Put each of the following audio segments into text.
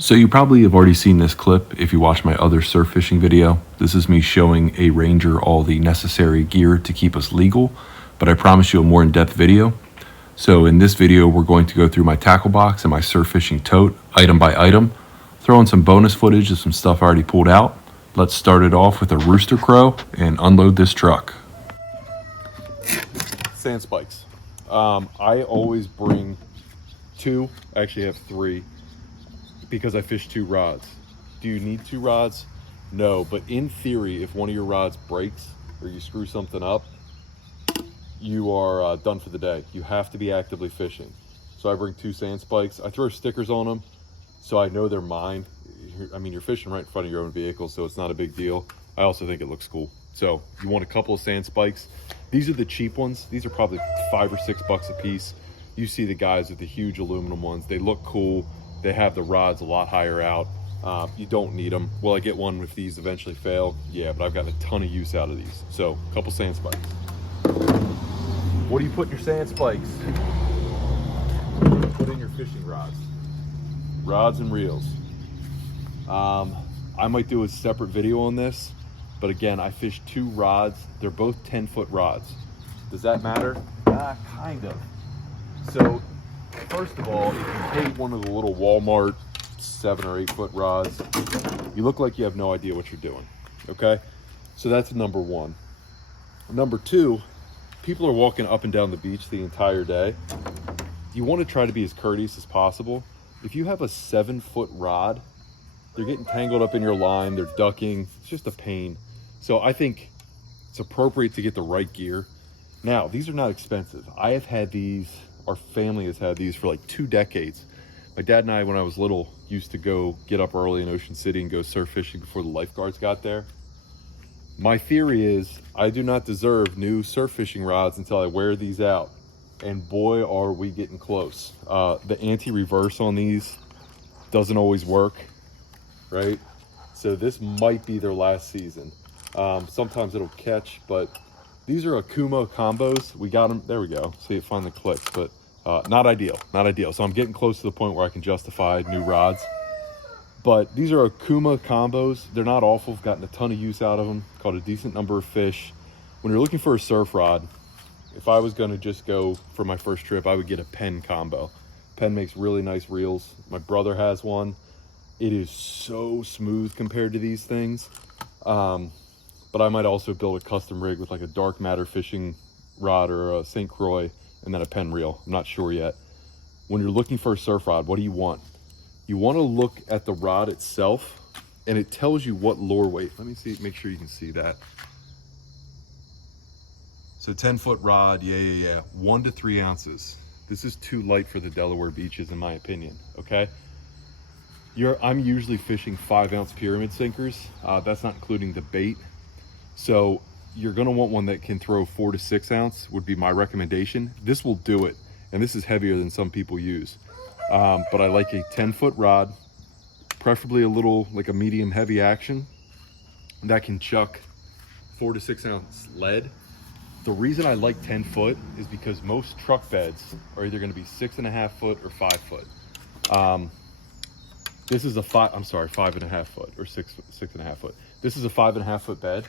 So you probably have already seen this clip if you watched my other surf fishing video. This is me showing a ranger all the necessary gear to keep us legal, but I promise you a more in-depth video. So in this video, we're going to go through my tackle box and my surf fishing tote, item by item, throw in some bonus footage of some stuff I already pulled out. Let's start it off with a rooster crow and unload this truck. Sand spikes. I always bring two, I actually have three, because I fish two rods. Do you need two rods? No, but in theory, if one of your rods breaks or you screw something up, you are done for the day. You have to be actively fishing. So I bring two sand spikes. I throw stickers on them so I know they're mine. I mean, you're fishing right in front of your own vehicle, so it's not a big deal. I also think it looks cool. So you want a couple of sand spikes. These are the cheap ones. These are probably $5 or $6 a piece. You see the guys with the huge aluminum ones. They look cool. They have the rods a lot higher out. You don't need them. Will I get one if these eventually fail? Yeah, but I've gotten a ton of use out of these. So a couple sand spikes. What do you put in your sand spikes? Put in your fishing rods. Rods and reels. I might do a separate video on this, but again, I fish two rods. They're both 10-foot rods. Does that matter? Kind of. So, first of all, if you take one of the little Walmart 7 or 8 foot rods, you look like you have no idea what you're doing, okay? So that's number one. Number two, people are walking up and down the beach the entire day. You want to try to be as courteous as possible. If you have a 7-foot rod, they're getting tangled up in your line, they're ducking, it's just a pain. So I think it's appropriate to get the right gear. Now, these are not expensive. I have had these, our family has had these for like 2 decades. My dad and I, when I was little, used to go get up early in Ocean City and go surf fishing before the lifeguards got there. My theory is I do not deserve new surf fishing rods until I wear these out. And boy, are we getting close. The anti-reverse on these doesn't always work, right? So this might be their last season. Sometimes it'll catch, but these are Akuma combos. We got them, there we go. See it finally clicks, but not ideal, not ideal. So I'm getting close to the point where I can justify new rods. But these are Akuma combos. They're not awful. I've gotten a ton of use out of them. Caught a decent number of fish. When you're looking for a surf rod, if I was gonna just go for my first trip, I would get a Penn combo. Penn makes really nice reels. My brother has one. It is so smooth compared to these things. But I might also build a custom rig with like a dark matter fishing rod or a St. Croix and then a Penn reel. I'm not sure yet. When you're looking for a surf rod, what do you want? You want to look at the rod itself and it tells you what lure weight. Let me see, make sure you can see that. So 10-foot rod, yeah. 1 to 3 ounces. This is too light for the Delaware Beaches in my opinion, okay? I'm usually fishing 5-ounce pyramid sinkers. That's not including the bait. So you're gonna want one that can throw 4 to 6 ounce would be my recommendation. This will do it. And this is heavier than some people use. But I like a 10-foot rod, preferably a little, like a medium heavy action that can chuck 4 to 6 ounce lead. The reason I like 10 foot is because most truck beds are either gonna be 6.5 foot or 5 foot. This is a 5.5 foot or 6.5 foot. This is a 5.5 foot bed.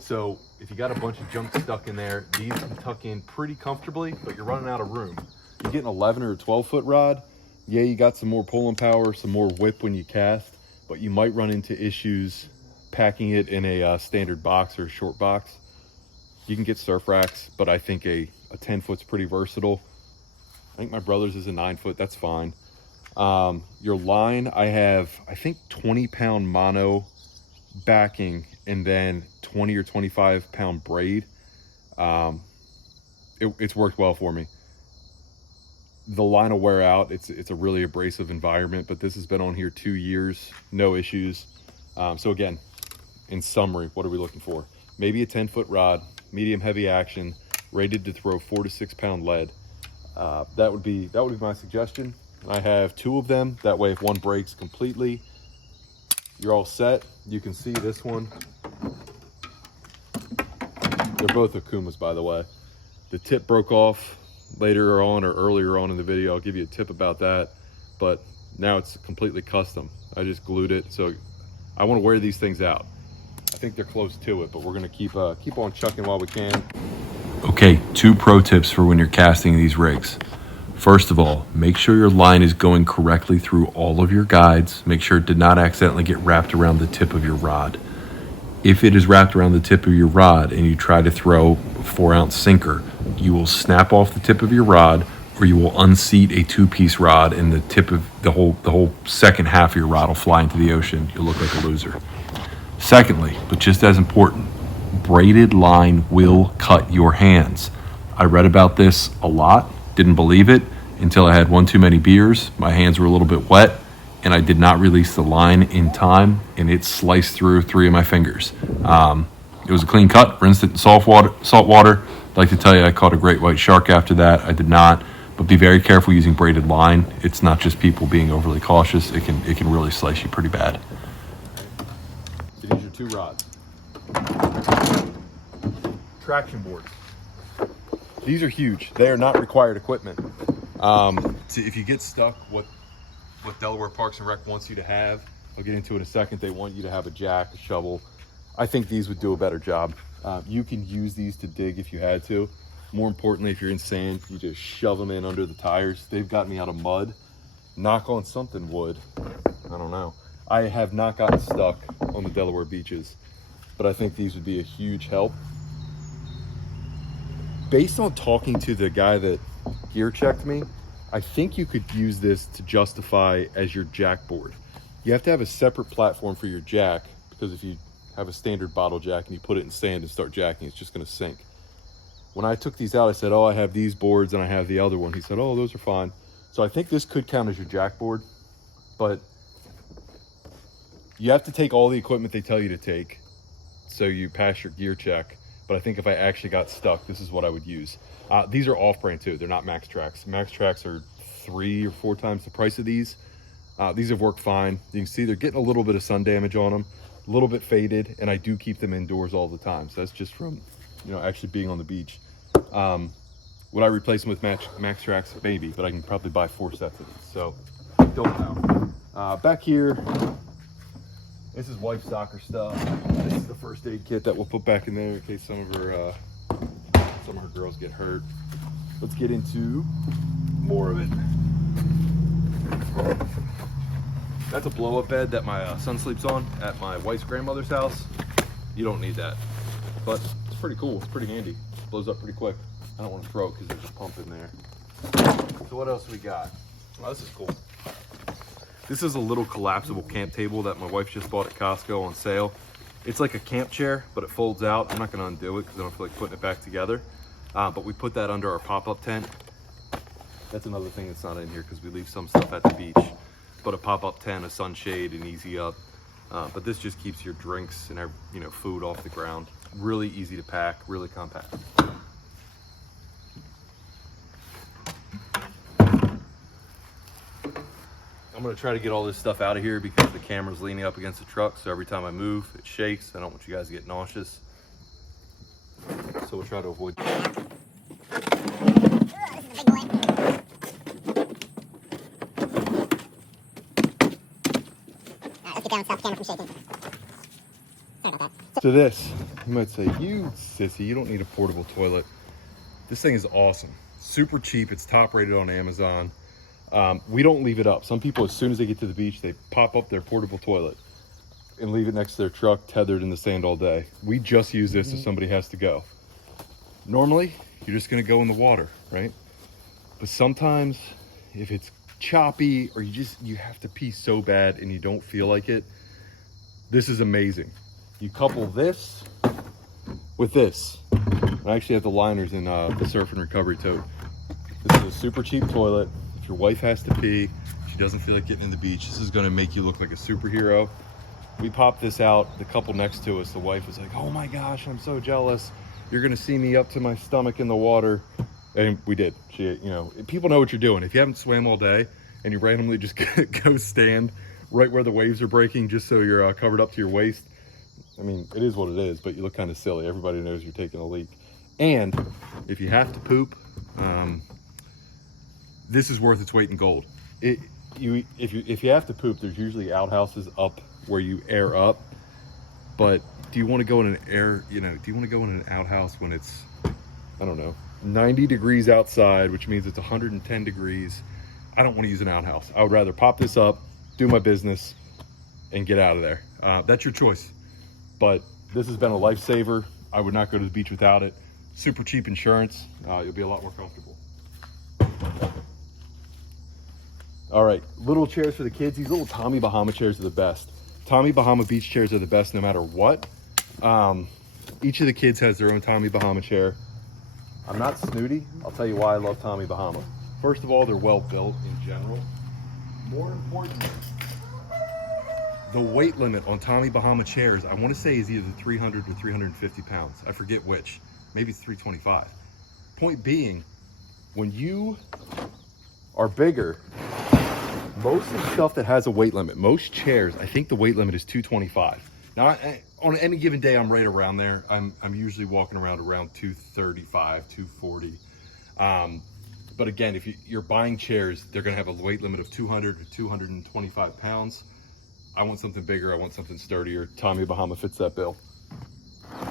So if you got a bunch of junk stuck in there, these can tuck in pretty comfortably, but you're running out of room. You get an 11 or a 12-foot rod, yeah, you got some more pulling power, some more whip when you cast, but you might run into issues packing it in a standard box or a short box. You can get surf racks, but I think a 10-foot's pretty versatile. I think my brother's is a 9-foot, that's fine. Your line, I have, I think 20-pound mono backing and then 20 or 25-pound braid. It's worked well for me. The line will wear out. It's a really abrasive environment, but this has been on here 2 years, no issues. So again, in summary, what are we looking for? Maybe a 10-foot rod, medium heavy action, rated to throw 4 to 6 pound lead. That would be my suggestion. I have 2 of them. That way, if one breaks completely, you're all set. You can see this one. They're both Akumas, by the way. The tip broke off later on or earlier on in the video. I'll give you a tip about that. But Now it's completely custom. I just glued it, so I want to wear these things out. I think they're close to it, but we're gonna keep on chucking while we can. Okay, 2 pro tips for when you're casting these rigs. First of all, make sure your line is going correctly through all of your guides. Make sure it did not accidentally get wrapped around the tip of your rod. If it is wrapped around the tip of your rod and you try to throw a 4-ounce sinker, you will snap off the tip of your rod, or you will unseat a 2-piece rod and the tip of the whole second half of your rod will fly into the ocean. You'll look like a loser. Secondly, but just as important, braided line will cut your hands. I read about this a lot, didn't believe it until I had one too many beers. My hands were a little bit wet and I did not release the line in time, and it sliced through 3 of my fingers. It was a clean cut, rinsed it in salt water. I'd like to tell you I caught a great white shark after that. I did not, but be very careful using braided line. It's not just people being overly cautious. It can really slice you pretty bad. So these are 2 rods. Traction boards. These are huge. They are not required equipment. If you get stuck, what Delaware Parks and Rec wants you to have, I'll get into it in a second. They want you to have a jack, a shovel. I think these would do a better job. You can use these to dig if you had to. More importantly, if you're in sand, you just shove them in under the tires. They've got me out of mud. Knock on something wood. I don't know. I have not gotten stuck on the Delaware beaches, but I think these would be a huge help. Based on talking to the guy that gear checked me, I think you could use this to justify as your jack board. You have to have a separate platform for your jack, because if you have a standard bottle jack and you put it in sand and start jacking, it's just going to sink. When I took these out, I said, oh, I have these boards and I have the other one. He said, oh, those are fine. So I think this could count as your jack board, but you have to take all the equipment they tell you to take so you pass your gear check. But I think if I actually got stuck, this is what I would use. These are off-brand too. They're not Max Tracks. Max Tracks are 3 or 4 times the price of these. These have worked fine. You can see they're getting a little bit of sun damage on them, a little bit faded, and I do keep them indoors all the time. So that's just from, actually being on the beach. Would I replace them with Max Tracks? Maybe, but I can probably buy 4 sets of these. So don't know. Back here, this is wife's soccer stuff. This is the first aid kit that we'll put back in there in case some of her girls get hurt. Let's get into more of it. That's a blow-up bed that my son sleeps on at my wife's grandmother's house. You don't need that, but it's pretty cool. It's pretty handy. Blows up pretty quick. I don't want to throw it because there's a pump in there. So what else we got? Oh, this is cool. This is a little collapsible camp table that my wife just bought at Costco on sale. It's like a camp chair, but it folds out. I'm not going to undo it because I don't feel like putting it back together. But we put that under our pop-up tent. That's another thing that's not in here because we leave some stuff at the beach. But a pop-up tent, a sunshade, and easy up. But this just keeps your drinks and food off the ground. Really easy to pack, really compact. I'm gonna try to get all this stuff out of here because the camera's leaning up against the truck, so every time I move, it shakes. I don't want you guys to get nauseous. So we'll try to avoid. Let's get down and stop the camera from shaking. Sorry about that. To this, you might say, you sissy, you don't need a portable toilet. This thing is awesome. Super cheap. It's top rated on Amazon. We don't leave it up. Some people, as soon as they get to the beach, they pop up their portable toilet and leave it next to their truck, tethered in the sand all day. We just use this if somebody has to go. Normally, you're just gonna go in the water, right? But sometimes, if it's choppy or you have to pee so bad and you don't feel like it, this is amazing. You couple this with this. I actually have the liners in the surf and recovery tote. This is a super cheap toilet. If your wife has to pee, she doesn't feel like getting in the beach, this is gonna make you look like a superhero. We popped this out, the couple next to us, the wife was like, oh my gosh, I'm so jealous. You're gonna see me up to my stomach in the water. And we did. She, people know what you're doing. If you haven't swam all day and you randomly just go stand right where the waves are breaking just so you're covered up to your waist, I mean, it is what it is, but you look kind of silly. Everybody knows you're taking a leak. And if you have to poop, this is worth its weight in gold. if you have to poop, there's usually outhouses up where you air up. But do you want to go in do you want to go in an outhouse when it's, I don't know, 90 degrees outside, which means it's 110 degrees? I don't want to use an outhouse. I would rather pop this up, do my business, and get out of there. That's your choice. But this has been a lifesaver. I would not go to the beach without it. Super cheap insurance. You'll be a lot more comfortable. All right, little chairs for the kids. These little Tommy Bahama chairs are the best. Tommy Bahama beach chairs are the best no matter what. Each of the kids has their own Tommy Bahama chair. I'm not snooty. I'll tell you why I love Tommy Bahama. First of all, they're well built in general. More importantly, the weight limit on Tommy Bahama chairs, I want to say, is either 300 or 350 pounds. I forget which. Maybe it's 325. Point being, when you are bigger, most of the stuff that has a weight limit, most chairs, I think the weight limit is 225. Now, on any given day, I'm right around there. I'm usually walking around 235, 240. But again, if you're buying chairs, they're gonna have a weight limit of 200 to 225 pounds. I want something bigger, I want something sturdier. Tommy Bahama fits that bill.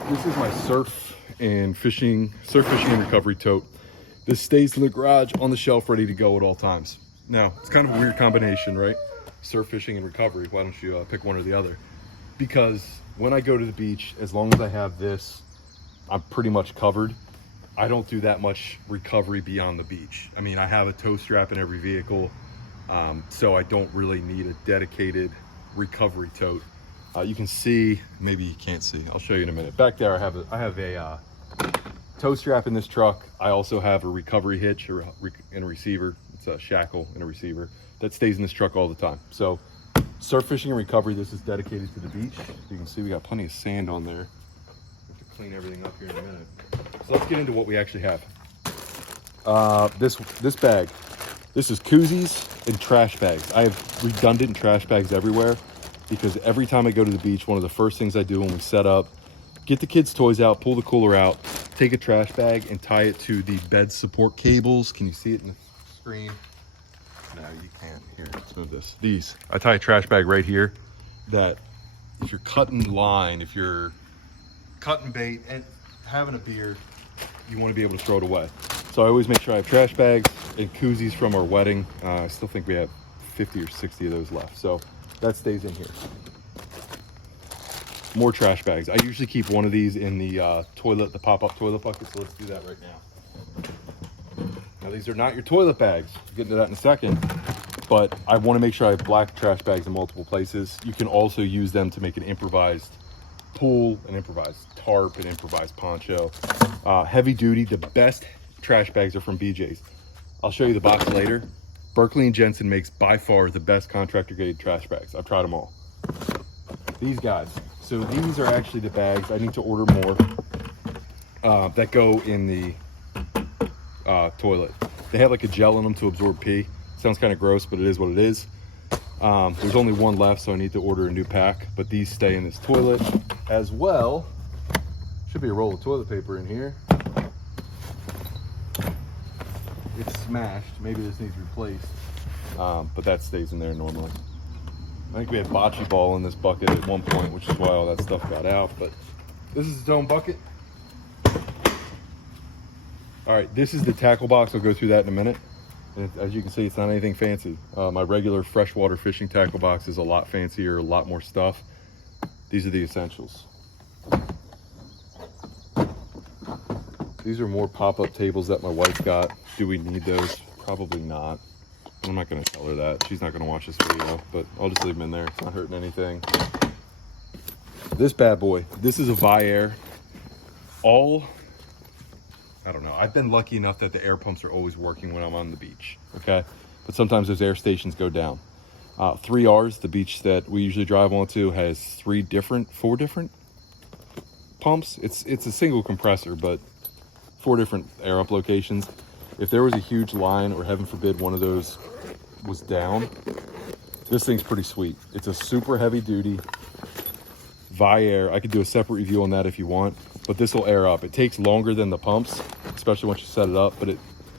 This is my surf fishing and recovery tote. This stays in the garage on the shelf, ready to go at all times. Now, it's kind of a weird combination, right? Surf fishing and recovery. Why don't you pick one or the other? Because when I go to the beach, as long as I have this, I'm pretty much covered. I don't do that much recovery beyond the beach. I mean, I have a tow strap in every vehicle, so I don't really need a dedicated recovery tote. You can see, maybe you can't see, I'll show you in a minute. Back there, I have a tow strap in this truck. I also have a recovery hitch and a receiver. It's a shackle and a receiver that stays in this truck all the time. So surf fishing and recovery, this is dedicated to the beach. You can see we got plenty of sand on there. I have to clean everything up here in a minute. So let's get into what we actually have. This bag, this is koozies and trash bags. I have redundant trash bags everywhere because every time I go to the beach, one of the first things I do when we set up, get the kids' toys out, pull the cooler out, take a trash bag and tie it to the bed support cables. Can you see it in the screen? No, you can't. Here, let's move this. These, I tie a trash bag right here that if you're cutting line, if you're cutting bait and having a beer, you want to be able to throw it away. So I always make sure I have trash bags and koozies from our wedding. I still think we have 50 or 60 of those left. So that stays in here. More trash bags. I usually keep one of these in the toilet, the pop-up toilet bucket. So let's do that right now. Now these are not your toilet bags. We'll get into that in a second. But I want to make sure I have black trash bags in multiple places. You can also use them to make an improvised pool, an improvised tarp, an improvised poncho. Heavy duty, the best trash bags are from BJ's. I'll show you the box later. Berkley & Jensen makes by far the best contractor grade trash bags. I've tried them all. These guys. So these are actually the bags. I need to order more that go in the toilet. They have like a gel in them to absorb pee. Sounds kind of gross, but it is what it is. There's only one left, so I need to order a new pack, but these stay in this toilet as well. Should be a roll of toilet paper in here. It's smashed. Maybe this needs replaced, but that stays in there normally. I think we had bocce ball in this bucket at one point, which is why all that stuff got out, but this is its own bucket. All right, this is the tackle box. I'll go through that in a minute. And as you can see, it's not anything fancy. My regular freshwater fishing tackle box is a lot fancier, a lot more stuff. These are the essentials. These are more pop-up tables that my wife got. Do we need those? Probably not. I'm not gonna tell her that. She's not gonna watch this video, but I'll just leave them in there. It's not hurting anything. This bad boy, this is a Viair. I don't know. I've been lucky enough that the air pumps are always working when I'm on the beach, okay? But sometimes those air stations go down. 3Rs, the beach that we usually drive onto, has four different pumps. It's a single compressor, but 4 different air up locations. If there was a huge line, or heaven forbid one of those was down, this thing's pretty sweet. It's a super heavy duty Viair. I could do a separate review on that if you want, but this will air up. It takes longer than the pumps, especially once you set it up, but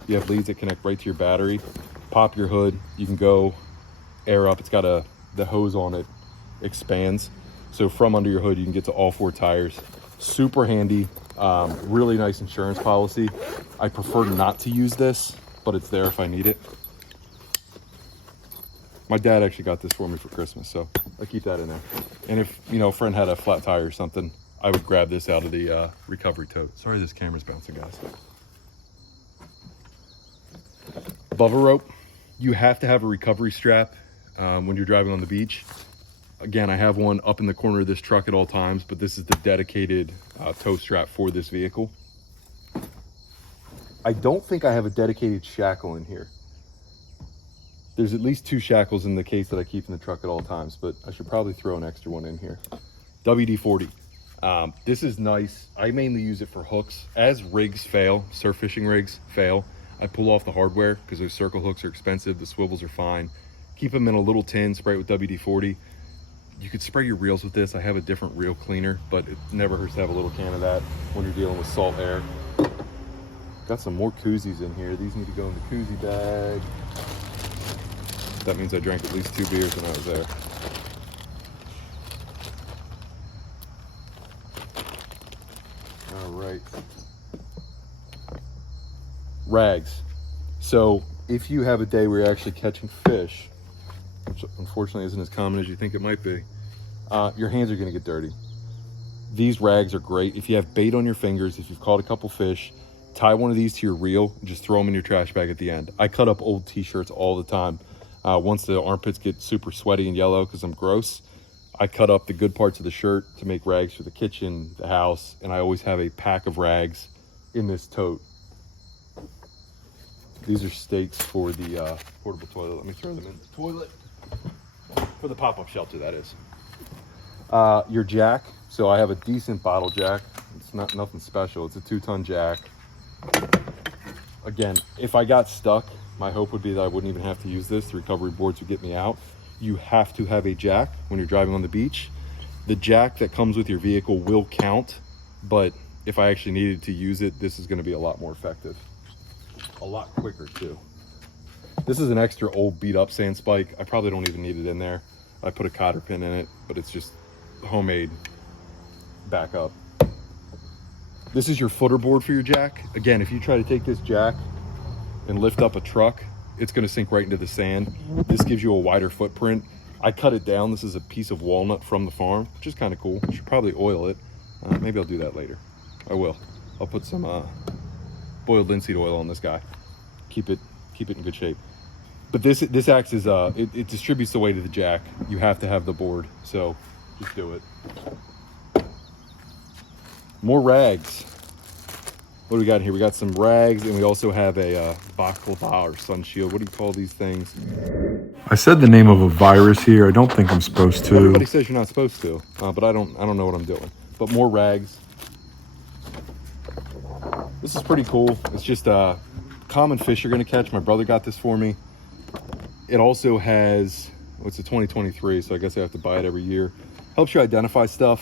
you have leads that connect right to your battery. Pop your hood. You can go air up. It's got the hose on it expands. So from under your hood, you can get to all 4 tires. Super handy, really nice insurance policy. I prefer not to use this, but it's there if I need it. My dad actually got this for me for Christmas, so I keep that in there. And if, you know, a friend had a flat tire or something, I would grab this out of the recovery tote. Sorry, this camera's bouncing, guys. Buffer rope. You have to have a recovery strap when you're driving on the beach. Again, I have one up in the corner of this truck at all times, but this is the dedicated tow strap for this vehicle. I don't think I have a dedicated shackle in here. There's at least 2 shackles in the case that I keep in the truck at all times, but I should probably throw an extra one in here. WD-40. This is nice. I mainly use it for hooks. As rigs fail, surf fishing rigs fail, I pull off the hardware because those circle hooks are expensive. The swivels are fine. Keep them in a little tin, spray it with WD-40. You could spray your reels with this. I have a different reel cleaner, but it never hurts to have a little can of that when you're dealing with salt air. Got some more koozies in here. These need to go in the koozie bag. That means I drank at least 2 beers when I was there. All right. Rags. So if you have a day where you're actually catching fish, which unfortunately isn't as common as you think it might be, your hands are going to get dirty. These rags are great. If you have bait on your fingers, if you've caught a couple fish, tie one of these to your reel and just throw them in your trash bag at the end. I cut up old t-shirts all the time. Once the armpits get super sweaty and yellow because I'm gross, I cut up the good parts of the shirt to make rags for the kitchen, the house, and I always have a pack of rags in this tote. These are stakes for the portable toilet. Let me throw them in the toilet. For the pop-up shelter, that is. Your jack. So I have a decent bottle jack. It's not nothing special. It's a 2-ton jack. Again, if I got stuck, my hope would be that I wouldn't even have to use this. The recovery boards would get me out. You have to have a jack when you're driving on the beach. The jack that comes with your vehicle will count, but if I actually needed to use it, this is going to be a lot more effective. A lot quicker too. This is an extra old beat up sand spike. I probably don't even need it in there. I put a cotter pin in it, but it's just homemade backup. This is your footer board for your jack. Again, if you try to take this jack and lift up a truck, it's going to sink right into the sand. This gives you a wider footprint. I cut it down. This is a piece of walnut from the farm, which is kind of cool. I should probably oil it. Maybe I'll do that later. I will. I'll put some boiled linseed oil on this guy. Keep it in good shape. But this acts as it distributes the weight of the jack. You have to have the board, so just do it. More rags. What do we got here? We got some rags, and we also have a baklava or sun shield. What do you call these things? I said the name of a virus here. I don't think I'm supposed to. Everybody says you're not supposed to, but I don't know what I'm doing. But more rags. This is pretty cool. It's just common fish you're gonna catch. My brother got this for me. It also has, it's a 2023, so I guess I have to buy it every year. Helps you identify stuff.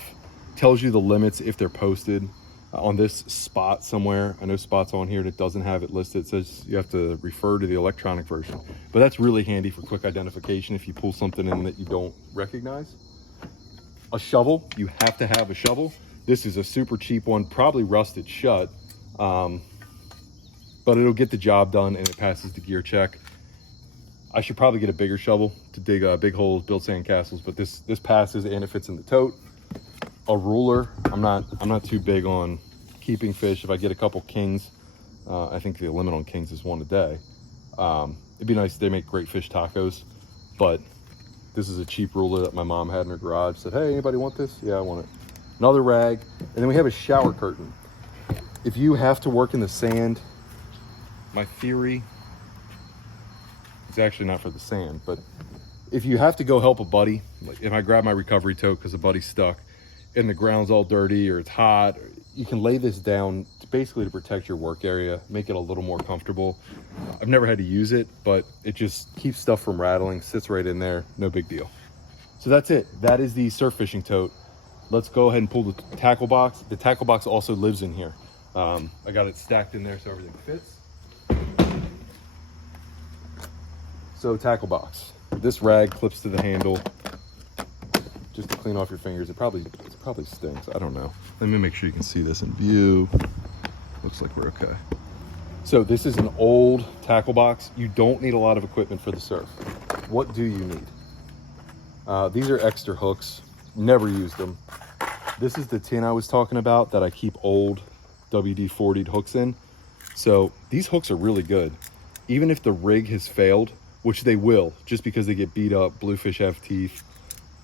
Tells you the limits if they're posted. On this spot somewhere, I know spots on here that doesn't have it listed. It says you have to refer to the electronic version, but that's really handy for quick identification if you pull something in that you don't recognize. A shovel. You have to have a shovel. This is a super cheap one, probably rusted shut, but it'll get the job done and it passes the gear check. I should probably get a bigger shovel to dig big holes, build sand castles, but this passes and it fits in the tote. A ruler. I'm not too big on keeping fish. If I get a couple kings, I think the limit on kings is 1 a day. It'd be nice. They make great fish tacos, but this is a cheap ruler that my mom had in her garage. Said, hey, anybody want this? Yeah, I want it. Another rag. And then we have a shower curtain. If you have to work in the sand, my theory, it's actually not for the sand, but if you have to go help a buddy, like if I grab my recovery tote because a buddy's stuck and the ground's all dirty or it's hot, you can lay this down basically to protect your work area, make it a little more comfortable. I've never had to use it, but it just keeps stuff from rattling, sits right in there, no big deal. So that's it. That is the surf fishing tote. Let's go ahead and pull the tackle box. The tackle box also lives in here. I got it stacked in there so everything fits. So tackle box. This rag clips to the handle just to clean off your fingers. It probably stinks. I don't know. Let me make sure you can see this in view. Looks like we're okay. So this is an old tackle box. You don't need a lot of equipment for the surf. What do you need? These are extra hooks. Never used them. This is the tin I was talking about that I keep old WD-40 hooks in. So these hooks are really good. Even if the rig has failed, which they will, just because they get beat up, bluefish have teeth,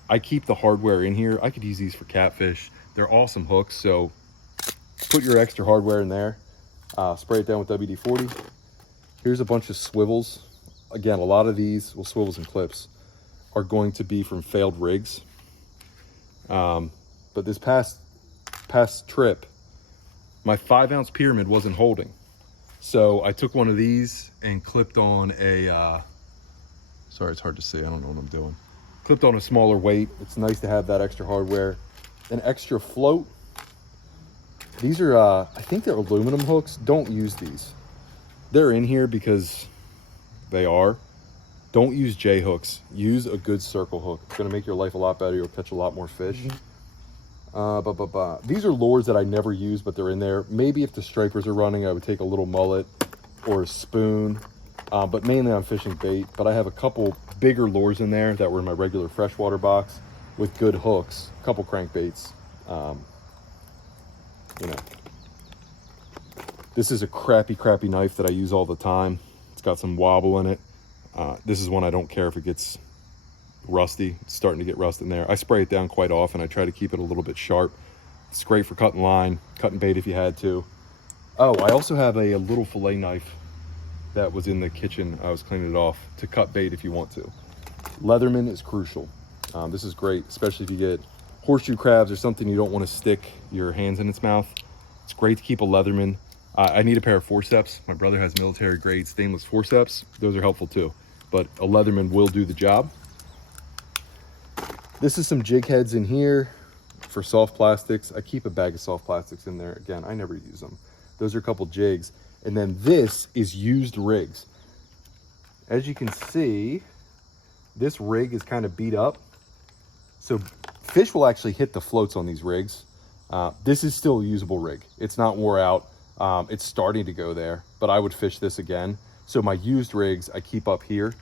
I keep the hardware in here. I could use these for catfish. They're awesome hooks, so put your extra hardware in there. Spray it down with WD-40. Here's a bunch of swivels. Again, a lot of these, well, swivels and clips, are going to be from failed rigs. But this past trip, my 5-ounce pyramid wasn't holding. So I took one of these and clipped on a, sorry, it's hard to see. I don't know what I'm doing. Clipped on a smaller weight. It's nice to have that extra hardware. An extra float. These are, I think they're aluminum hooks. Don't use these. They're in here because they are. Don't use J hooks. Use a good circle hook. It's gonna make your life a lot better. You'll catch a lot more fish. These are lures that I never use, but they're in there. Maybe if the stripers are running, I would take a little mullet or a spoon. But mainly I'm fishing bait. But I have a couple bigger lures in there that were in my regular freshwater box with good hooks. A couple crankbaits. You know, this is a crappy knife that I use all the time. It's got some wobble in it. This is one I don't care if it gets rusty. It's starting to get rust in there. I spray it down quite often. I try to keep it a little bit sharp. It's great for cutting line, cutting bait if you had to. Oh, I also have a little fillet knife that was in the kitchen. I was cleaning it off to cut bait if you want to. Leatherman is crucial. This is great, especially if you get horseshoe crabs or something you don't want to stick your hands in its mouth. It's great to keep a Leatherman. I need a pair of forceps. My brother has military grade stainless forceps. Those are helpful too, but a Leatherman will do the job. This is some jig heads in here for soft plastics. I keep a bag of soft plastics in there. Again, I never use them. Those are a couple jigs. And then this is used rigs. As you can see, this rig is kind of beat up. So fish will actually hit the floats on these rigs. This is still a usable rig. It's not wore out. It's starting to go there, but I would fish this again. So my used rigs, I keep up here.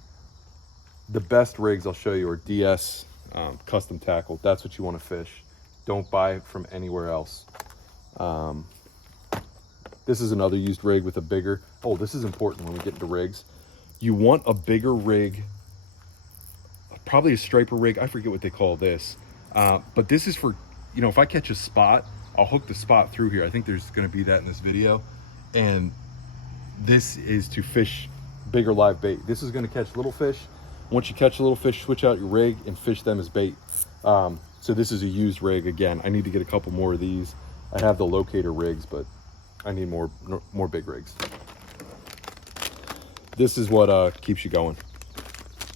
The best rigs I'll show you are DS custom tackle. That's what you want to fish. Don't buy it from anywhere else. This is another used rig with a bigger, oh, this is important when we get into rigs. You want a bigger rig, probably a striper rig. I forget what they call this. But this is for, you know, if I catch a spot, I'll hook the spot through here. I think there's going to be that in this video. And this is to fish bigger live bait. This is going to catch little fish. Once you catch a little fish, switch out your rig and fish them as bait. So this is a used rig. Again, I need to get a couple more of these. I have the locator rigs, but I need more big rigs. This is what keeps you going.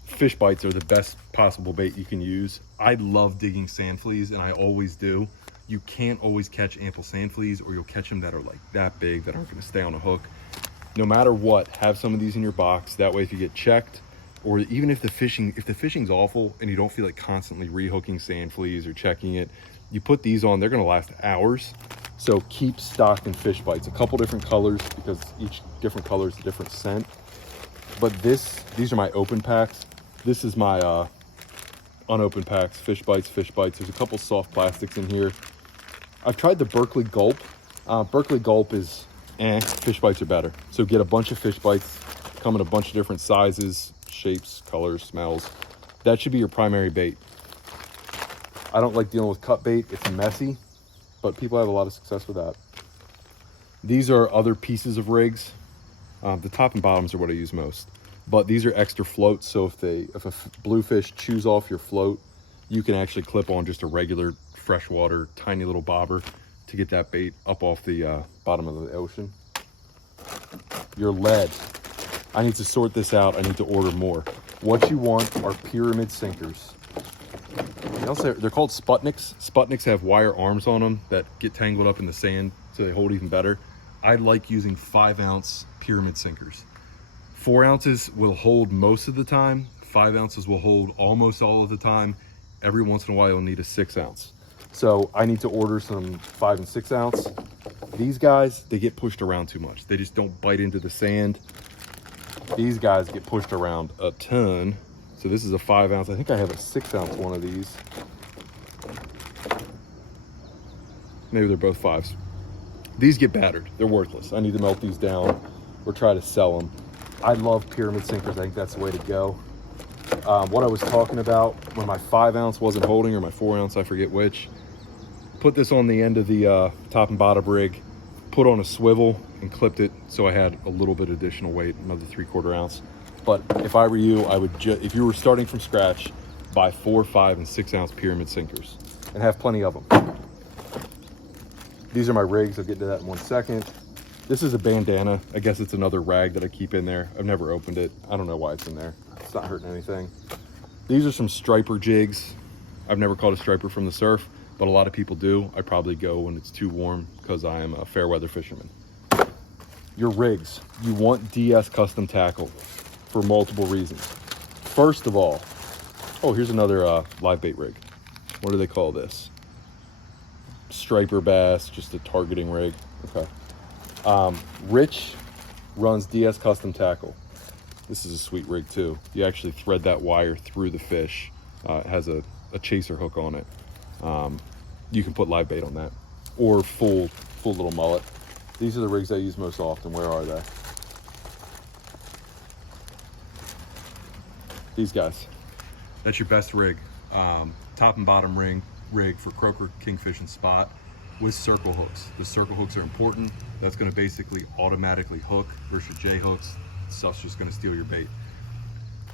Fish bites are the best possible bait you can use. I love digging sand fleas, and I always do. You can't always catch ample sand fleas, or you'll catch them that are like that big that aren't going to stay on a hook. No matter what, have some of these in your box. That way, if you get checked, or even if the fishing's awful and you don't feel like constantly rehooking sand fleas or checking it, you put these on. They're going to last hours. So keep stocking fish bites. A couple different colors, because each different color is a different scent. But these are my open packs. This is my unopened packs, fish bites. There's a couple soft plastics in here. I've tried the Berkeley Gulp. Berkeley Gulp is fish bites are better. So get a bunch of fish bites, come in a bunch of different sizes, shapes, colors, smells. That should be your primary bait. I don't like dealing with cut bait. It's messy, but people have a lot of success with that. These are other pieces of rigs. The top and bottoms are what I use most, but these are extra floats. So if a bluefish chews off your float, you can actually clip on just a regular freshwater tiny little bobber to get that bait up off the bottom of the ocean. Your lead. I need to sort this out. I need to order more. What you want are pyramid sinkers. They're called Sputniks. Sputniks have wire arms on them that get tangled up in the sand, so they hold even better. I like using 5-ounce pyramid sinkers. 4 ounces will hold most of the time. 5 ounces will hold almost all of the time. Every once in a while you'll need a 6 ounce. So I need to order some 5 and 6 ounce. These guys, they get pushed around too much. They just don't bite into the sand. These guys get pushed around a ton. So this is a 5 ounce. I think I have a 6 ounce one of these. Maybe they're both 5s. These get battered. They're worthless. I need to melt these down or try to sell them. I love pyramid sinkers. I think that's the way to go. What I was talking about when my 5 ounce wasn't holding, or my 4 ounce, I forget which, put this on the end of the top and bottom rig, put on a swivel and clipped it so I had a little bit additional weight, another 3/4 ounce. But if I were you, I would if you were starting from scratch, buy 4, 5, and 6 ounce pyramid sinkers and have plenty of them. These are my rigs. I'll get to that in 1 second. This is a bandana. I guess it's another rag that I keep in there. I've never opened it. I don't know why it's in there. It's not hurting anything. These are some striper jigs. I've never caught a striper from the surf, but a lot of people do. I probably go when it's too warm because I am a fair weather fisherman. Your rigs. You want DS custom tackle for multiple reasons. First of all, oh, here's another live bait rig. What do they call this? Striper bass, just a targeting rig. Okay. Rich runs DS custom tackle. This is a sweet rig too. You actually thread that wire through the fish. It has a chaser hook on it. You can put live bait on that, or full little mullet. These are the rigs I use most often. Where are they? These guys. That's your best rig. Top and bottom rig for croaker, kingfish, and spot with circle hooks. The circle hooks are important. That's going to basically automatically hook versus J hooks. Stuff's just going to steal your bait.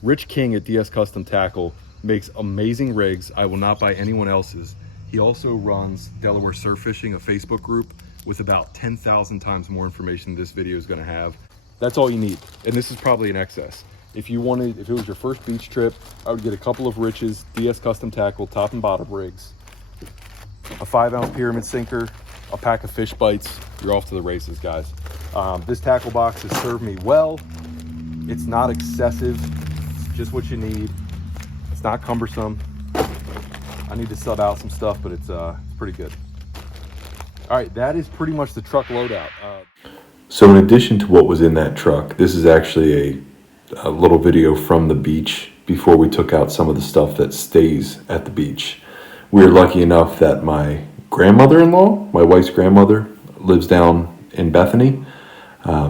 Rich King at DS Custom Tackle makes amazing rigs. I will not buy anyone else's. He also runs Delaware Surf Fishing, a Facebook group with about 10,000 times more information this video is going to have. That's all you need, and this is probably an excess. If it was your first beach trip, I would get a couple of Rich's DS Custom Tackle top and bottom rigs, a 5 ounce pyramid sinker, a pack of fish bites. You're off to the races, guys. This tackle box has served me well. It's not excessive. It's just what you need. It's not cumbersome. I need to sub out some stuff, but it's pretty good. All right, that is pretty much the truck loadout. So in addition to what was in that truck, this is actually a little video from the beach before we took out some of the stuff that stays at the beach. We were lucky enough that my grandmother-in-law, my wife's grandmother, lives down in Bethany.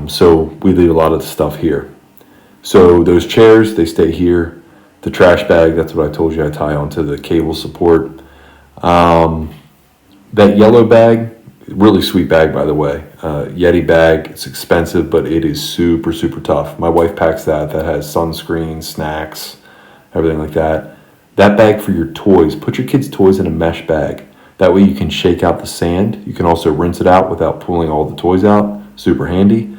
So we leave a lot of the stuff here. So those chairs, they stay here. The trash bag, that's what I told you I tie onto the cable support. That yellow bag, really sweet bag, by the way. Yeti bag, it's expensive, but it is super, super tough. My wife packs that. That has sunscreen, snacks, everything like that. That bag for your toys. Put your kids' toys in a mesh bag. That way you can shake out the sand. You can also rinse it out without pulling all the toys out. Super handy.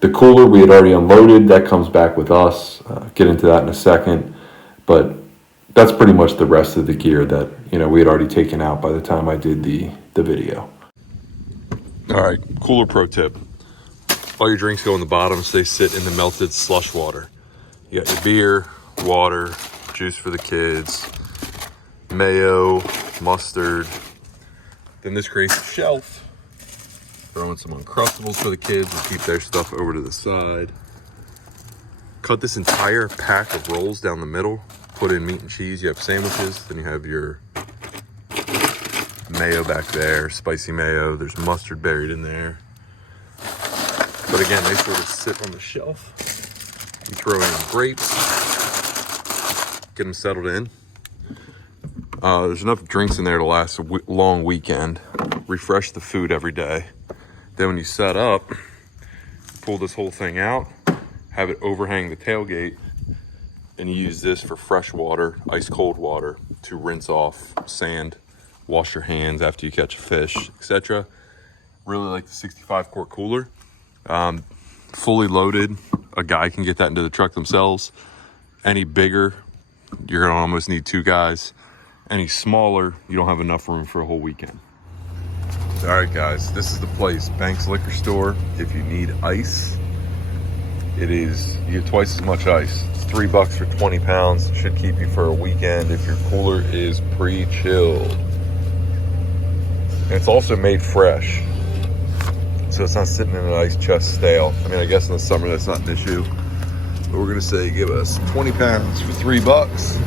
The cooler we had already unloaded. That comes back with us. Get into that in a second. But that's pretty much the rest of the gear that we had already taken out by the time I did the video. All right, cooler pro tip. All your drinks go in the bottom so they sit in the melted slush water. You got your beer, water, juice for the kids, mayo, mustard. Then this creates a shelf. Throw in some Uncrustables for the kids and keep their stuff over to the side. Cut this entire pack of rolls down the middle. Put in meat and cheese. You have sandwiches. Then you have your mayo back there, spicy mayo. There's mustard buried in there. But again, they sort of sit on the shelf. You throw in grapes. Get them settled in. There's enough drinks in there to last a long weekend. Refresh the food every day. Then when you set up, pull this whole thing out, have it overhang the tailgate, and you use this for fresh water, ice cold water, to rinse off sand, wash your hands after you catch a fish, etc. Really like the 65 quart cooler. Fully loaded, a guy can get that into the truck themselves. Any bigger, you're gonna almost need 2 guys. Any smaller, you don't have enough room for a whole weekend. All right, guys, this is the place, Banks Liquor Store. If you need ice, you get twice as much ice. It's $3 for 20 pounds. Should keep you for a weekend if your cooler is pre-chilled. And it's also made fresh, so it's not sitting in an ice chest stale. I mean, I guess in the summer that's not an issue, but we're gonna say give us 20 pounds for $3.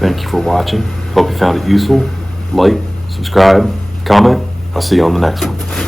Thank you for watching. Hope you found it useful. Like, subscribe, comment. I'll see you on the next one.